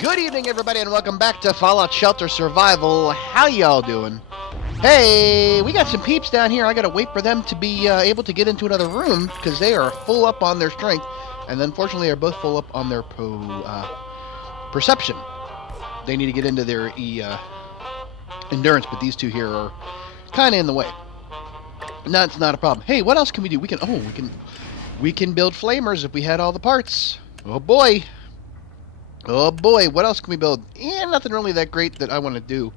Good evening, everybody, and welcome back to Fallout Shelter Survival. How y'all doing? Hey, we got some peeps down here. I gotta wait for them to be able to get into another room because they are full up on their strength, and unfortunately are both full up on their perception. They need to get into their endurance, but these two here are kind of in the way. That's not a problem. Hey, what else can we do? We can build flamers if we had all the parts. Oh boy. Oh boy, what else can we build? Nothing really that great that I want to do.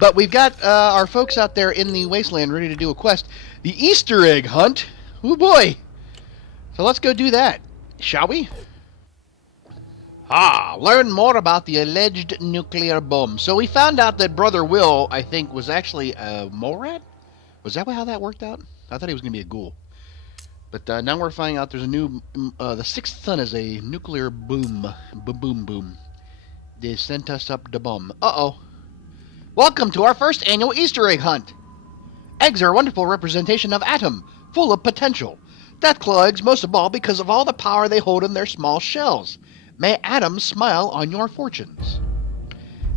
But we've got our folks out there in the wasteland ready to do a quest. The Easter egg hunt. Oh boy. So let's go do that, shall we? Learn more about the alleged nuclear bomb. So we found out that Brother Will, I think, was actually a mole rat? Was that how that worked out? I thought he was going to be a ghoul. But now we're finding out there's a new... the sixth sun is a nuclear boom. Boom. They sent us up the bomb. Uh-oh. Welcome to our first annual Easter egg hunt. Eggs are a wonderful representation of atom, full of potential. Deathclaw eggs most of all because of all the power they hold in their small shells. May atoms smile on your fortunes.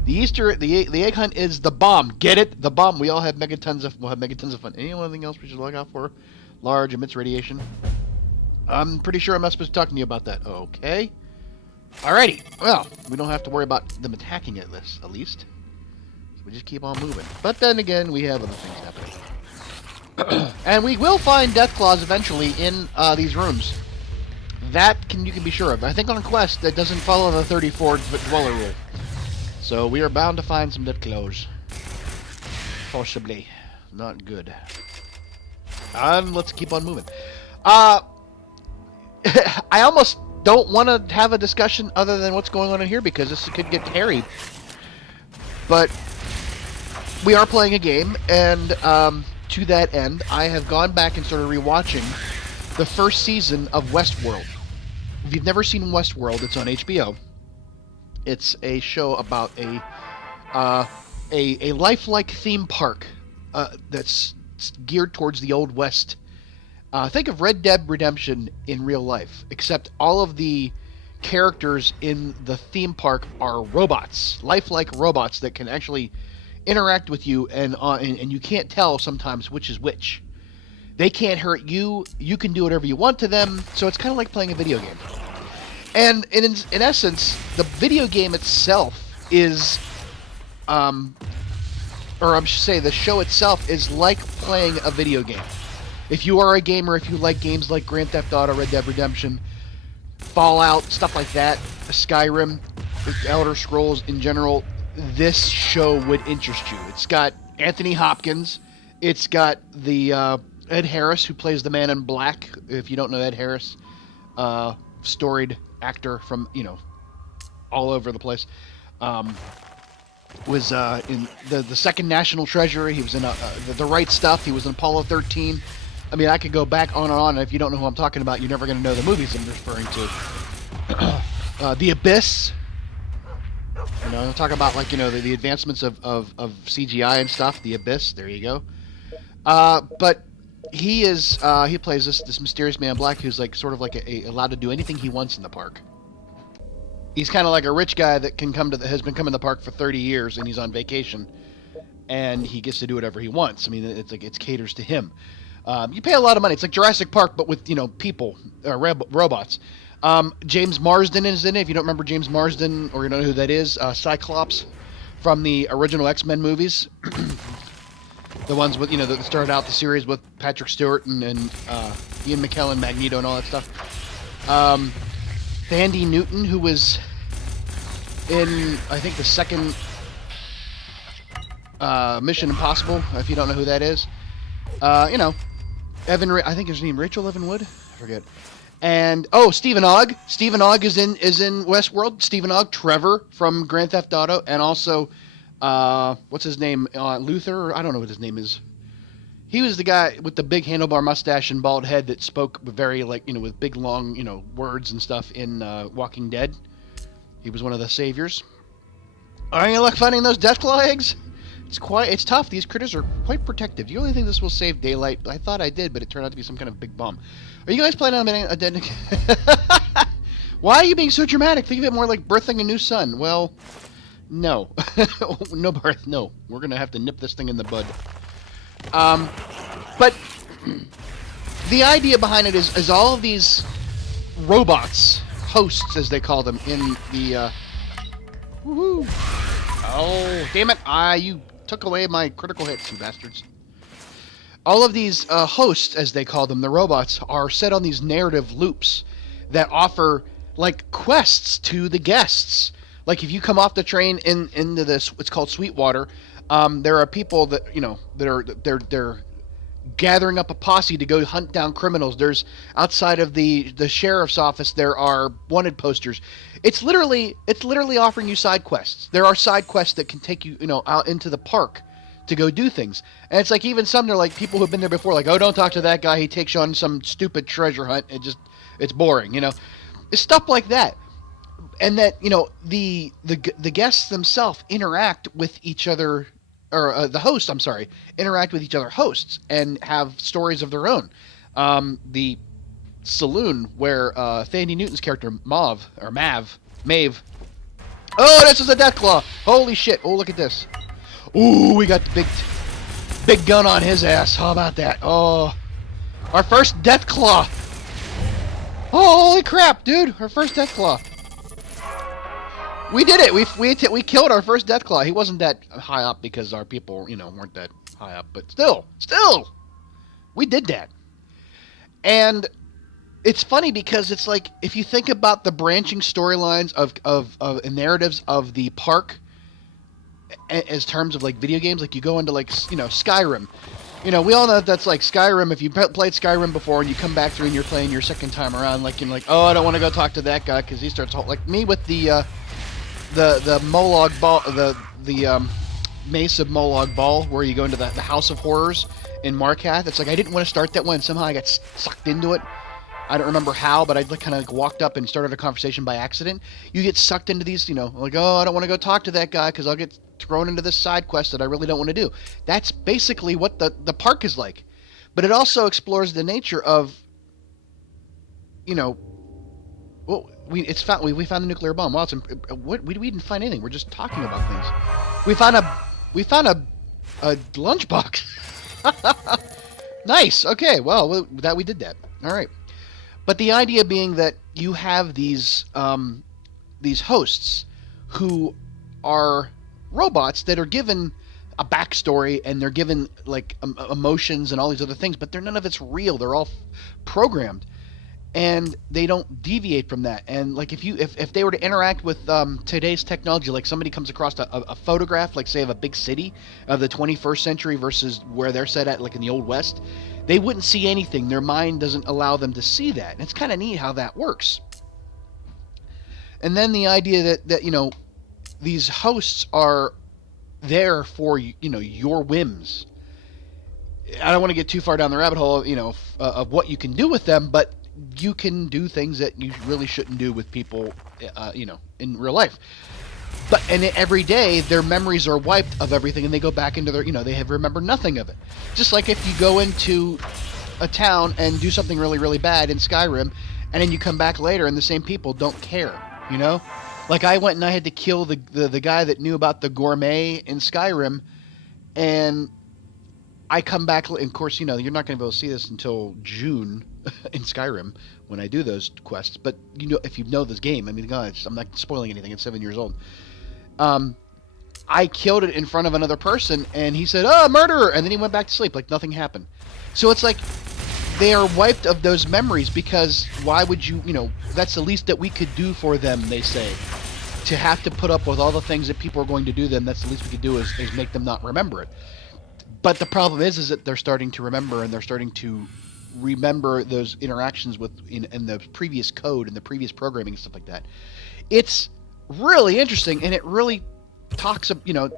The egg hunt is the bomb. Get it? The bomb. We'll have megatons of fun. Anything else we should look out for? Large, emits radiation. I'm pretty sure I'm not supposed to talk to you about that. Okay. Alrighty. Well, we don't have to worry about them attacking at least. So we just keep on moving. But then again, we have other things happening. And we will find Deathclaws eventually in these rooms. That you can be sure of. I think on a quest that doesn't follow the 34-foot dweller rule. So we are bound to find some Deathclaws. Possibly. Not good. And let's keep on moving. I almost don't want to have a discussion other than what's going on in here because this could get hairy. But we are playing a game, and to that end, I have gone back and started rewatching the first season of Westworld. If you've never seen Westworld, it's on HBO. It's a show about a lifelike theme park that's geared towards the Old West. Think of Red Dead Redemption in real life, except all of the characters in the theme park are robots, lifelike robots that can actually interact with you, and you can't tell sometimes which is which. They can't hurt you. You can do whatever you want to them. So it's kind of like playing a video game. And in essence, the video game itself is, or I should say, the show itself is like playing a video game. If you are a gamer, if you like games like Grand Theft Auto, Red Dead Redemption, Fallout, stuff like that, Skyrim, Elder Scrolls in general, this show would interest you. It's got Anthony Hopkins. It's got the Ed Harris, who plays the Man in Black. If you don't know Ed Harris, storied actor from, all over the place. Was in the second National Treasure. He was in the Right Stuff. He was in Apollo 13. I mean, I could go back on and on. And if you don't know who I'm talking about, you're never going to know the movies I'm referring to. The Abyss. I'm talking about the advancements of CGI and stuff. The Abyss. There you go. But he plays this mysterious man in black who's allowed to do anything he wants in the park. He's kind of like a rich guy that has been coming to the park for 30 years, and he's on vacation, and he gets to do whatever he wants. I mean, it caters to him. You pay a lot of money. It's like Jurassic Park, but with people, robots. James Marsden is in it. If you don't remember James Marsden, or you don't know who that is, Cyclops from the original X-Men movies, the ones with that started out the series with Patrick Stewart and Ian McKellen, Magneto, and all that stuff. Thandie Newton, who was in, I think, the second Mission Impossible, if you don't know who that is. I think his name Rachel Evan Wood? I forget. And, Stephen Ogg. Stephen Ogg is in Westworld. Stephen Ogg, Trevor from Grand Theft Auto, and also, what's his name? Luther? I don't know what his name is. He was the guy with the big handlebar mustache and bald head that spoke very, with big, long, words and stuff in Walking Dead. He was one of the saviors. Are you luck finding those Deathclaw eggs? It's tough. These critters are quite protective. Do you really think this will save daylight? I thought I did, but it turned out to be some kind of big bomb. Are you guys planning on Why are you being so dramatic? Think of it more like birthing a new son. Well, no. No birth, no. We're going to have to nip this thing in the bud. But the idea behind it is all of these robots, hosts as they call them, in the... Woohoo! Oh, damn it. You took away my critical hits, you bastards. All of these hosts, as they call them, the robots, are set on these narrative loops that offer, like, quests to the guests. Like, if you come off the train into this, it's called Sweetwater, there are people that, you know, that are, they're gathering up a posse to go hunt down criminals. There's, outside of the sheriff's office, there are wanted posters. It's literally offering you side quests. There are side quests that can take you, you know, out into the park to go do things. And it's like, even some, they're like people who've been there before, like, oh, don't talk to that guy, he takes you on some stupid treasure hunt. It's boring, you know. It's stuff like that. And that, you know, the guests themselves interact with each other, or the hosts, I'm sorry, interact with each other hosts and have stories of their own. The saloon where Thandie Newton's character Maeve. Oh, this is a Deathclaw. Holy shit. Oh, look at this. Ooh, we got the big gun on his ass. How about that? Oh, our first Deathclaw. Oh, holy crap, dude. Our first Deathclaw. We did it. We killed our first Deathclaw. He wasn't that high up because our people, you know, weren't that high up, but still, we did that. And it's funny because it's like, if you think about the branching storylines of narratives of the park as terms of like video games, like you go into like, you know, Skyrim. You know, we all know that's like Skyrim. If you played Skyrim before and you come back through and you're playing your second time around, like you're like, oh, I don't want to go talk to that guy because he starts like me with the Molag Ball, the Mace of Molag Ball, where you go into the House of Horrors in Markath. It's like I didn't want to start that one. Somehow I got sucked into it. I don't remember how, but I kind of walked up and started a conversation by accident. You get sucked into these, you know, like, oh, I don't want to go talk to that guy because I'll get thrown into this side quest that I really don't want to do. That's basically what the park is like. But it also explores the nature of, you know, well, we found the nuclear bomb. Well, we didn't find anything. We're just talking about things. We found a lunchbox. Nice. Okay. Well, we did that. All right. But the idea being that you have these hosts who are robots that are given a backstory and they're given like emotions and all these other things, but none of it's real. They're all programmed, and they don't deviate from that. And like if they were to interact with today's technology, like somebody comes across a photograph, like say of a big city of the 21st century versus where they're set at, like in the Old West, they wouldn't see anything. Their mind doesn't allow them to see that. And it's kind of neat how that works. And then the idea that you know, these hosts are there for, you know, your whims. I don't want to get too far down the rabbit hole, you know, of what you can do with them, but you can do things that you really shouldn't do with people, you know, in real life. And every day their memories are wiped of everything, and they go back into their, you know, they have remember nothing of it. Just like if you go into a town and do something really, really bad in Skyrim, and then you come back later and the same people don't care, you know? Like I went and I had to kill the guy that knew about the gourmet in Skyrim, and I come back, and of course, you know, you're not going to be able to see this until June in Skyrim when I do those quests, but you know, if you know this game, I mean, God, I'm not spoiling anything, it's 7 years old. I killed it in front of another person, and he said, oh, murderer, and then he went back to sleep like nothing happened. So it's like they are wiped of those memories, because why would you, you know, that's the least that we could do for them, they say. To have to put up with all the things that people are going to do them, that's the least we could do is make them not remember it. But the problem is that they're starting to remember, and they're starting to remember those interactions with in the previous code and the previous programming and stuff like that. It's really interesting, and it really talks, you know,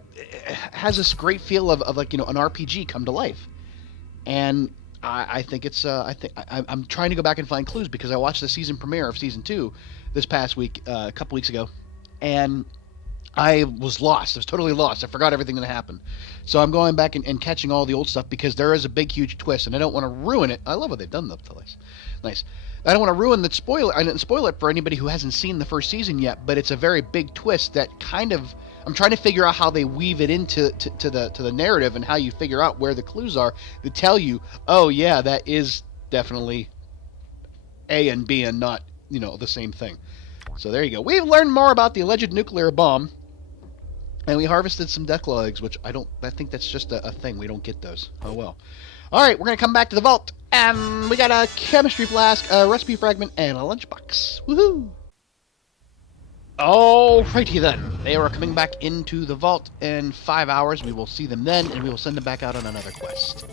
has this great feel of like, you know, an RPG come to life. And I think it's I'm trying to go back and find clues, because I watched the season premiere of season 2 this past week, a couple weeks ago, and I was lost. I was totally lost. I forgot everything that happened. So I'm going back and catching all the old stuff because there is a big, huge twist, and I don't want to ruin it. I love what they've done, though. Nice. I don't want to ruin the spoiler. I didn't spoil it for anybody who hasn't seen the first season yet, but it's a very big twist that kind of I'm trying to figure out how they weave it into to the narrative and how you figure out where the clues are to tell you, oh yeah, that is definitely A and B and not, you know, the same thing. So there you go. We've learned more about the alleged nuclear bomb, and we harvested some Decla eggs, which I think that's just a thing. We don't get those. Oh well. All right, we're gonna come back to the vault, and we got a chemistry flask, a recipe fragment, and a lunchbox. Woohoo! Alrighty then. They are coming back into the vault in 5 hours. We will see them then, and we will send them back out on another quest.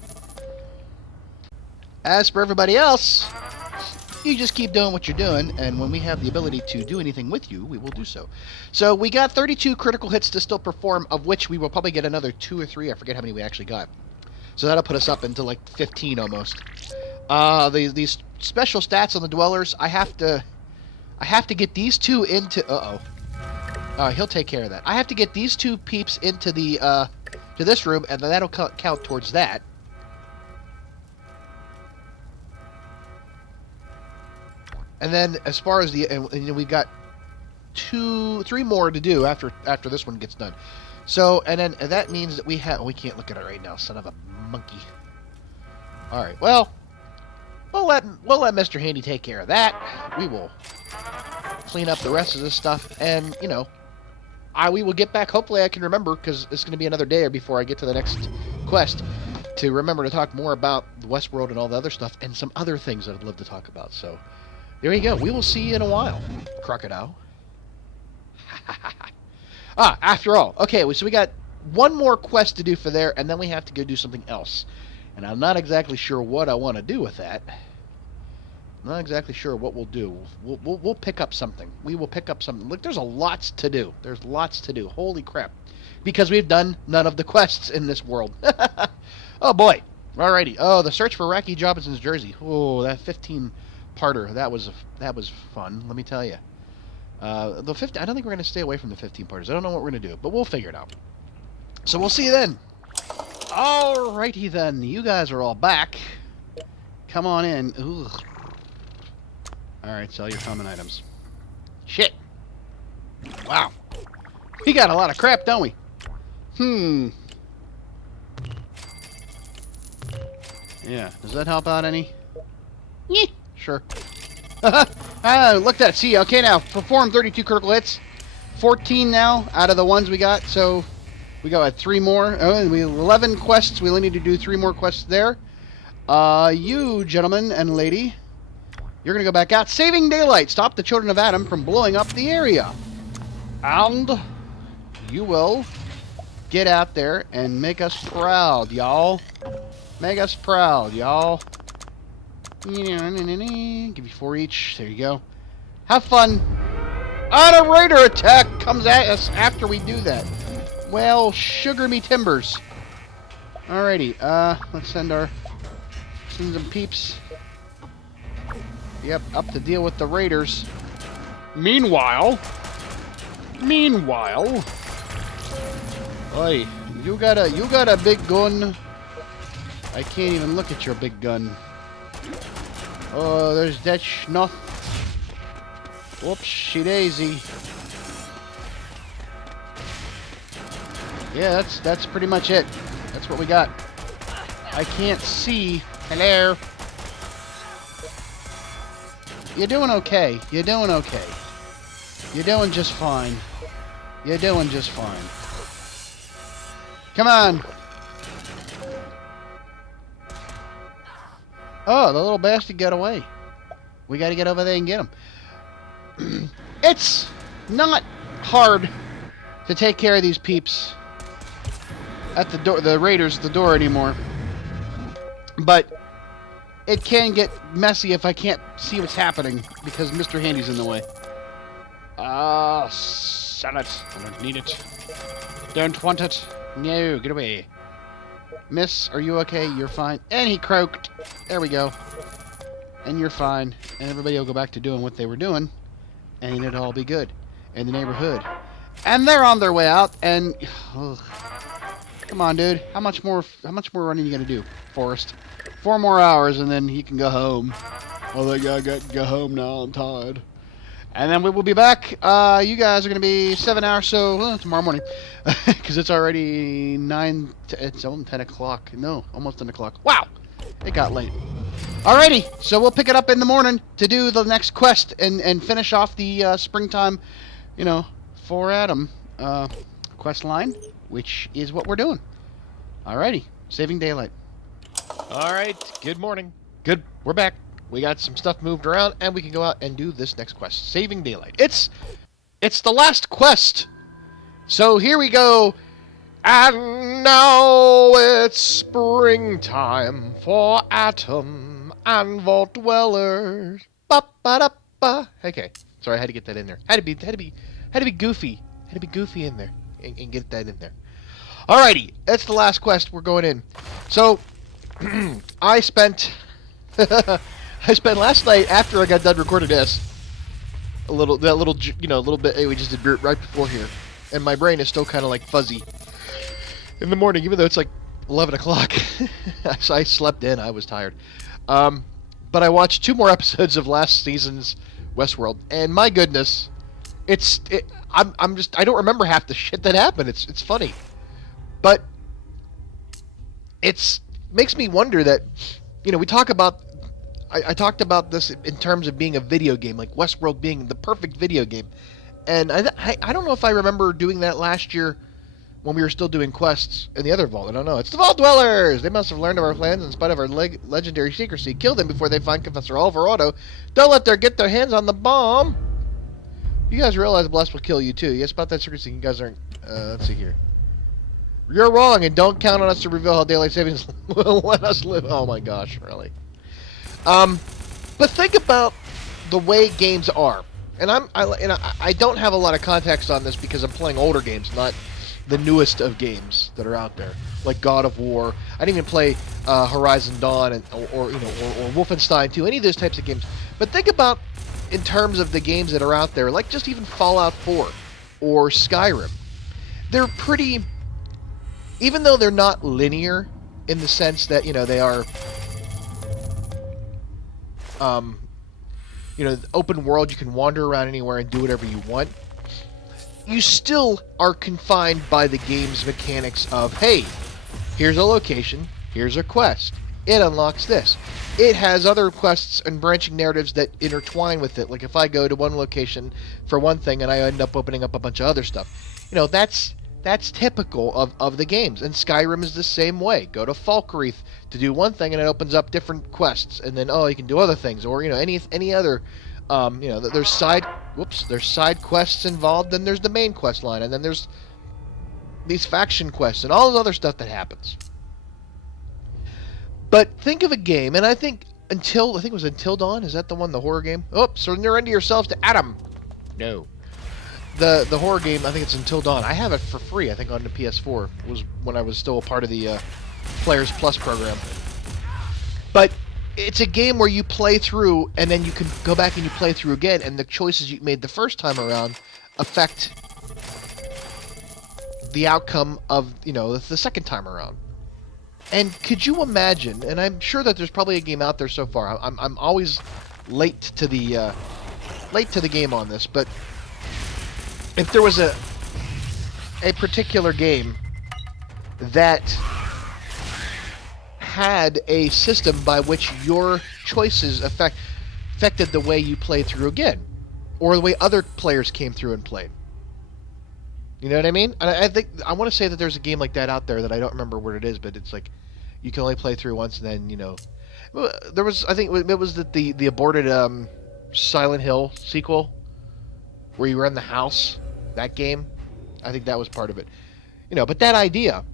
As for everybody else, you just keep doing what you're doing, and when we have the ability to do anything with you, we will do so. So we got 32 critical hits to still perform, of which we will probably get another 2 or 3. I forget how many we actually got. So that'll put us up into like 15 almost. These special stats on the dwellers, I have to get these two into... he'll take care of that. I have to get these two peeps into the to this room, and then that'll count towards that. And then as far as the... you know, we've got 3 more to do after this one gets done. So, and then that means that we can't look at it right now, son of a monkey. Alright, well, we'll let Mr. Handy take care of that. We will clean up the rest of this stuff, and, you know, we will get back. Hopefully I can remember, because it's going to be another day before I get to the next quest, to remember to talk more about the Westworld and all the other stuff, and some other things that I'd love to talk about. So, there you go. We will see you in a while, crocodile. After all. Okay, so we got one more quest to do for there, and then we have to go do something else. And I'm not exactly sure what I want to do with that. Not exactly sure what we'll do. We'll pick up something. We will pick up something. Look, there's lots to do. There's lots to do. Holy crap. Because we've done none of the quests in this world. Oh, boy. Alrighty. Oh, the search for Racky Robinson's jersey. Oh, that 15-parter. That was fun, let me tell you. The 50, I don't think we're going to stay away from the 15 parters. I don't know what we're going to do, but we'll figure it out. So we'll see you then. Alrighty then. You guys are all back. Come on in. Ooh. Alright, sell your common items. Shit. Wow. We got a lot of crap, don't we? Yeah. Does that help out any? Yeah. Sure. Looked at it. See, okay, now perform 32 critical hits. 14 now out of the ones we got. So we got 3 more. And we have 11 quests. We only need to do 3 more quests there. You, gentlemen and lady, you're going to go back out. Saving daylight. Stop the children of Adam from blowing up the area. And you will get out there and make us proud, y'all. Make us proud, y'all. Give you 4 each. There you go. Have fun. And a raider attack comes at us after we do that. Well, sugar me timbers. Alrighty. Let's send some peeps. Yep, up to deal with the raiders. Meanwhile. Oi, you got a big gun. I can't even look at your big gun. Oh, there's that schnoth. Whoopsie daisy. Yeah, that's pretty much it. That's what we got. I can't see. Hello. You're doing okay. You're doing okay. You're doing just fine. You're doing just fine. Come on. Oh, the little bastard got away. We got to get over there and get him. It's not hard to take care of these peeps at the door, the raiders at the door anymore. But it can get messy if I can't see what's happening because Mr. Handy's in the way. Sell it. I don't need it. Don't want it. No, get away. Miss, are you okay? You're fine. And he croaked. There we go. And you're fine. And everybody will go back to doing what they were doing. And it'll all be good. In the neighborhood. And they're on their way out, and... Ugh. Come on, dude. How much more running you gonna do, Forrest? 4 more hours, and then he can go home. Oh, I gotta go home now. I'm tired. And then we will be back. You guys are gonna be 7 hours, so tomorrow morning, because it's already 9. It's almost 10 o'clock. No, almost 10 o'clock. Wow, it got late. Alrighty, so we'll pick it up in the morning to do the next quest and finish off the springtime, for Adam quest line, which is what we're doing. Alrighty, saving daylight. Alright, good morning. Good, we're back. We got some stuff moved around, and we can go out and do this next quest, saving daylight. It's the last quest. So here we go. And now it's springtime for Atom and Vault Dwellers. Ba-ba-da-ba. Okay, sorry, I had to get that in there. Had to be goofy. Had to be goofy in there and get that in there. Alrighty, that's the last quest. We're going in. So I spent last night after I got done recording this a little bit we just did right before here, and my brain is still kind of like fuzzy in the morning, even though it's like 11 o'clock. So I slept in. I was tired. But I watched 2 more episodes of last season's Westworld, and my goodness, I don't remember half the shit that happened. It's funny, but makes me wonder that, we talk about. I talked about this in terms of being a video game, like Westworld being the perfect video game, and I don't know if I remember doing that last year when we were still doing quests in the other vault. I don't know. It's the Vault Dwellers! They must have learned of our plans in spite of our legendary secrecy. Kill them before they find Professor Alvarado. Don't let them get their hands on the bomb! You guys realize Bless will kill you too. Yes, about that secrecy, you guys aren't... let's see here. You're wrong, and don't count on us to reveal how daylight savings will let us live. Oh my gosh, really. But think about the way games are. And I don't have a lot of context on this because I'm playing older games, not the newest of games that are out there, like God of War. I didn't even play Horizon Dawn or Wolfenstein 2, any of those types of games. But think about in terms of the games that are out there, like just even Fallout 4 or Skyrim. They're pretty, even though they're not linear in the sense that they are, open world. You can wander around anywhere and do whatever you want. You still are confined by the game's mechanics of, hey, here's a location, here's a quest. It unlocks this. It has other quests and branching narratives that intertwine with it. Like if I go to one location for one thing and I end up opening up a bunch of other stuff. That's typical of the games. And Skyrim is the same way. Go to Falkreath to do one thing and it opens up different quests. And then, you can do other things. Or, any other... there's side quests involved, then there's the main quest line, and then there's these faction quests and all this other stuff that happens. But think of a game, and I think it was Until Dawn, is that the one, the horror game? Oh, surrender yourselves to Adam. No. The horror game, I think it's Until Dawn. I have it for free, I think, on the PS4. It was when I was still a part of the Players Plus program. But it's a game where you play through, and then you can go back and you play through again, and the choices you made the first time around affect the outcome of, the second time around. And could you imagine, and I'm sure that there's probably a game out there so far, I'm always late to the game on this, but if there was a particular game that had a system by which your choices affected the way you played through again, or the way other players came through and played. You know what I mean? And I think I want to say that there's a game like that out there that I don't remember what it is, but it's like you can only play through once, and then there was, I think it was the aborted Silent Hill sequel where you were in the house. That game, I think that was part of it. But that idea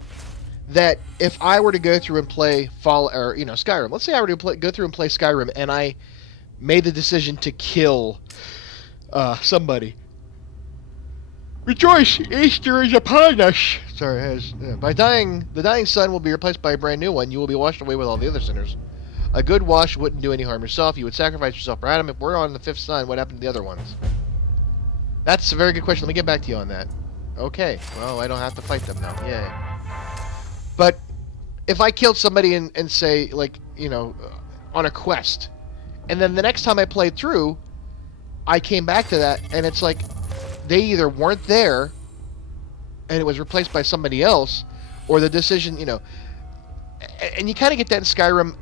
that if I were to go through and play Skyrim, let's say I were to go through and play Skyrim, and I made the decision to kill somebody. Rejoice, Easter is upon us. Sorry, by dying, the dying sun will be replaced by a brand new one. You will be washed away with all the other sinners. A good wash wouldn't do any harm yourself. You would sacrifice yourself for Adam. If we're on the 5th sun, what happened to the other ones? That's a very good question. Let me get back to you on that. Okay, well, I don't have to fight them now. Yay. But if I killed somebody and say, like, on a quest, and then the next time I played through, I came back to that, and it's like they either weren't there and it was replaced by somebody else, or the decision, and you kind of get that in Skyrim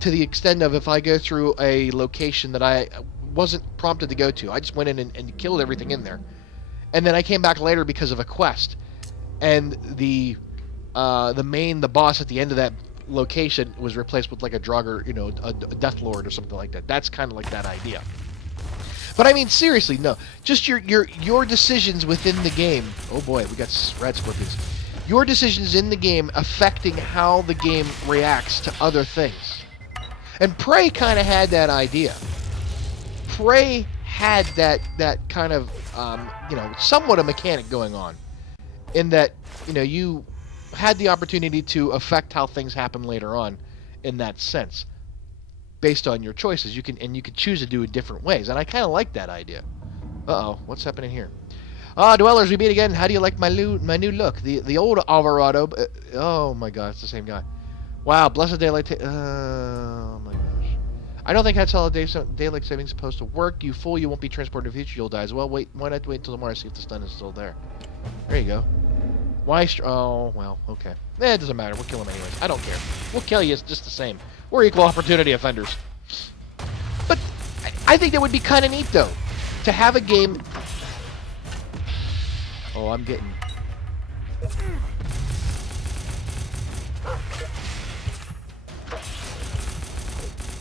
to the extent of if I go through a location that I wasn't prompted to go to, I just went in and killed everything in there. And then I came back later because of a quest, and the boss at the end of that location was replaced with like a Draugr, a Death Lord or something like that. That's kind of like that idea. But I mean, seriously, no. Just your decisions within the game. Oh boy, we got red scorpions. Your decisions in the game affecting how the game reacts to other things. And Prey kind of had that idea. Prey had that kind of somewhat a mechanic going on, in that you had the opportunity to affect how things happen later on, in that sense, based on your choices. You can choose to do it different ways, and I kind of like that idea. Uh-oh, what's happening here? Dwellers, we meet again. How do you like my new look? The old Alvarado. Oh my God, it's the same guy. Wow, blessed daylight. Oh my gosh. I don't think that's how daylight savings supposed to work. You fool! You won't be transported in the future. You'll die as well. Wait, why not wait until tomorrow to see if the stun is still there? There you go. Why? Oh well, okay. It doesn't matter. We'll kill him anyways. I don't care. We'll kill you just the same. We're equal opportunity offenders. But I think that would be kind of neat, though, to have a game. Oh, I'm getting.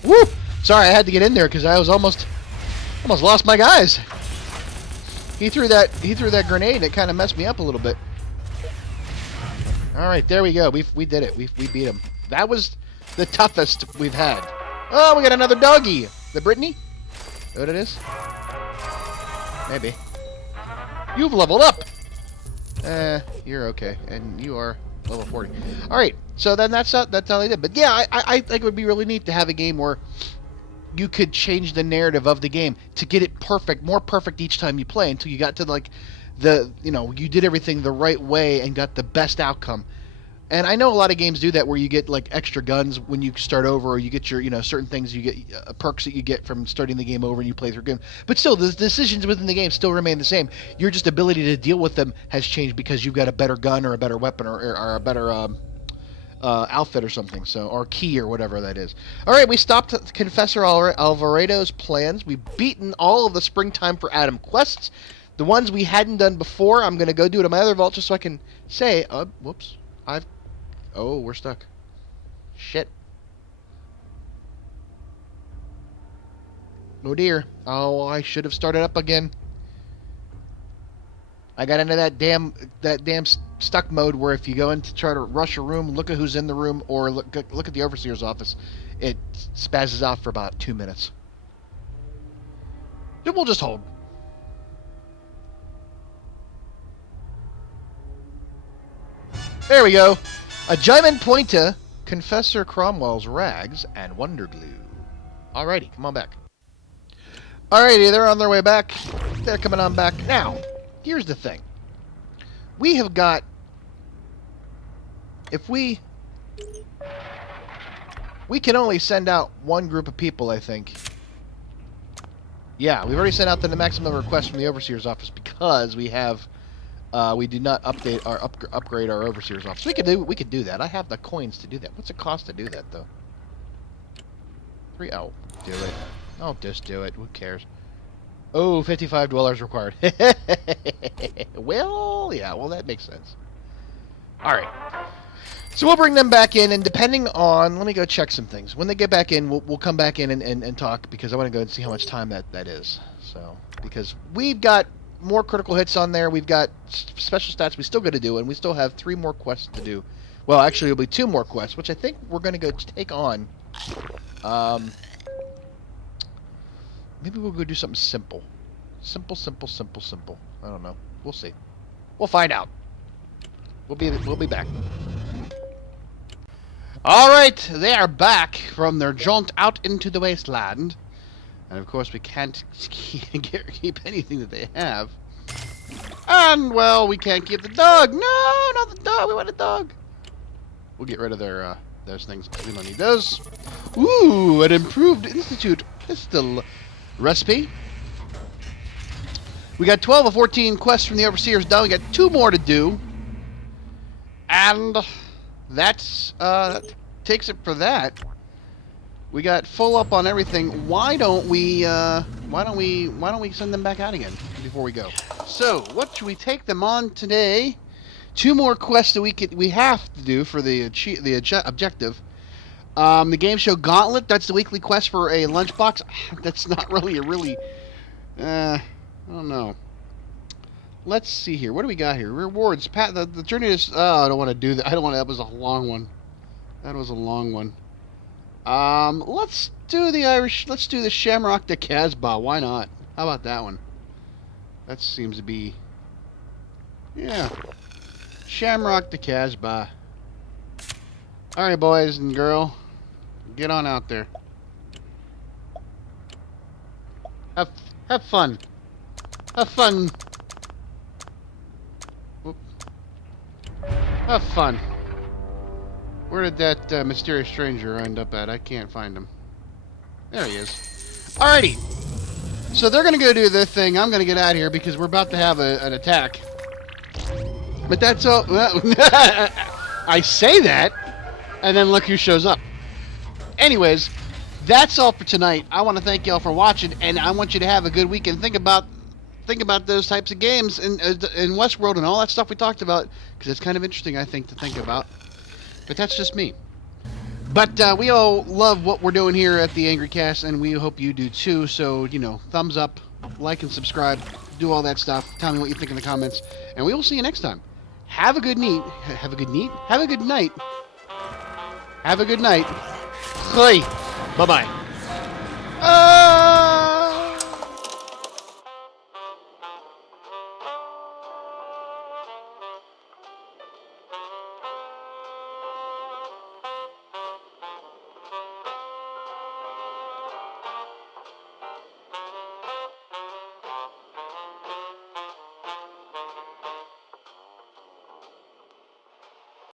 Woo! Sorry, I had to get in there because I was almost lost my guys. He threw that grenade and it kind of messed me up a little bit. All right, there we go. We did it. We beat him. That was the toughest we've had. Oh, we got another doggy. The Brittany? Is that what it is? Maybe. You've leveled up. You're okay, and you are level 40. All right, so then that's how they did. But yeah, I think it would be really neat to have a game where you could change the narrative of the game to get it perfect, more perfect each time you play, until you got to like you did everything the right way and got the best outcome. And I know a lot of games do that, where you get like extra guns when you start over, or you get your certain things, you get perks that you get from starting the game over and you play through game. But still, the decisions within the game still remain the same. Your just ability to deal with them has changed because you've got a better gun or a better weapon or a better outfit or something, or key or whatever that is. All right, we stopped Confessor Alvarado's plans. We've beaten all of the Springtime for Adam quests. The ones we hadn't done before, I'm going to go do it in my other vault just so I can say, whoops, oh, we're stuck. Shit. Oh dear. Oh, I should have started up again. I got into that damn stuck mode where if you go in to try to rush a room, look at who's in the room, or look at the overseer's office, it spazzes out for about 2 minutes. Then we'll just hold. There we go. A Jaimin Pointer, Confessor Cromwell's rags, and Wonder Glue. Alrighty, come on back. Alrighty, they're on their way back. They're coming on back. Now, here's the thing. We have got... We can only send out one group of people, I think. Yeah, we've already sent out the maximum request from the Overseer's office because we have... we did not update our upgrade our Overseer's office. We could do that. I have the coins to do that. What's it cost to do that, though? Oh, do it. Oh, just do it. Who cares? Oh, 55 dwellers required. Well, yeah. Well, that makes sense. All right. So we'll bring them back in, and depending on... Let me go check some things. When they get back in, we'll come back in and talk, because I want to go and see how much time that is. So, because we've got more critical hits on there. We've got special stats we still got to do, and we still have 3 more quests to do. Well, actually, it'll be 2 more quests, which I think we're going to go take on. Maybe we'll go do something simple. Simple. I don't know. We'll see. We'll find out. We'll be back. All right, they are back from their jaunt out into the wasteland. And of course, we can't keep anything that they have. And, well, we can't keep the dog. No, not the dog. We want a dog. We'll get rid of those things. We don't need those. Ooh, an improved institute pistol recipe. We got 12 of 14 quests from the Overseers done. We got 2 more to do. And that takes it for that. We got full up on everything. Why don't we send them back out again before we go? So, what should we take them on today? 2 more quests that we have to do for the objective. The game show Gauntlet. That's the weekly quest for a lunchbox. That's not really I don't know. Let's see here. What do we got here? Rewards. The journey is. Oh, I don't want to do that. I don't want to. That was a long one. That was a long one. Let's do the Irish. Let's do the Shamrock de Casbah. Why not? How about that one? That seems to be. Yeah. Shamrock de Casbah. All right, boys and girl, get on out there. Have fun. Have fun. Whoop. Have fun. Where did that mysterious stranger end up at? I can't find him. There he is. Alrighty. So they're going to go do their thing. I'm going to get out of here because we're about to have an attack. But that's all. I say that, and then look who shows up. Anyways, that's all for tonight. I want to thank y'all for watching, and I want you to have a good weekend. Think about those types of games in Westworld and all that stuff we talked about, because it's kind of interesting, I think, to think about. But that's just me. But we all love what we're doing here at the Angry Cast, and we hope you do too. So, you know, thumbs up, like and subscribe, do all that stuff. Tell me what you think in the comments, and we will see you next time. Have a good night. Have a good night. Have a good night. Have a good night. Bye-bye.